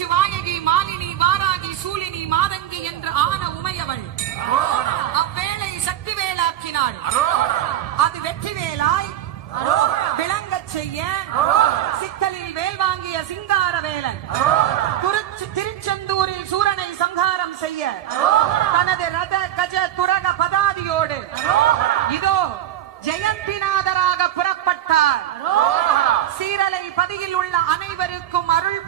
மூச்சு வாயகி மாலினி வாராகி சூலினி மாதங்கி என்று ஆன உமையவள் அவ்வேளை சக்தி வேலாக்கினாள். அது வெற்றி வேலாய் விளங்கச் செய்ய சிக்கலில் வேல் வாங்கிய சிங்கார வேலன் திருச்செந்தூரில் சூரனை சம்ஹாரம் செய்ய தனது ரத கஜ துரக பதாதியோடு இதோ ஜெயந்திநாதராக புறப்பட்டார். சீரலை பதியில் உள்ள அனைவருக்கும் அருள்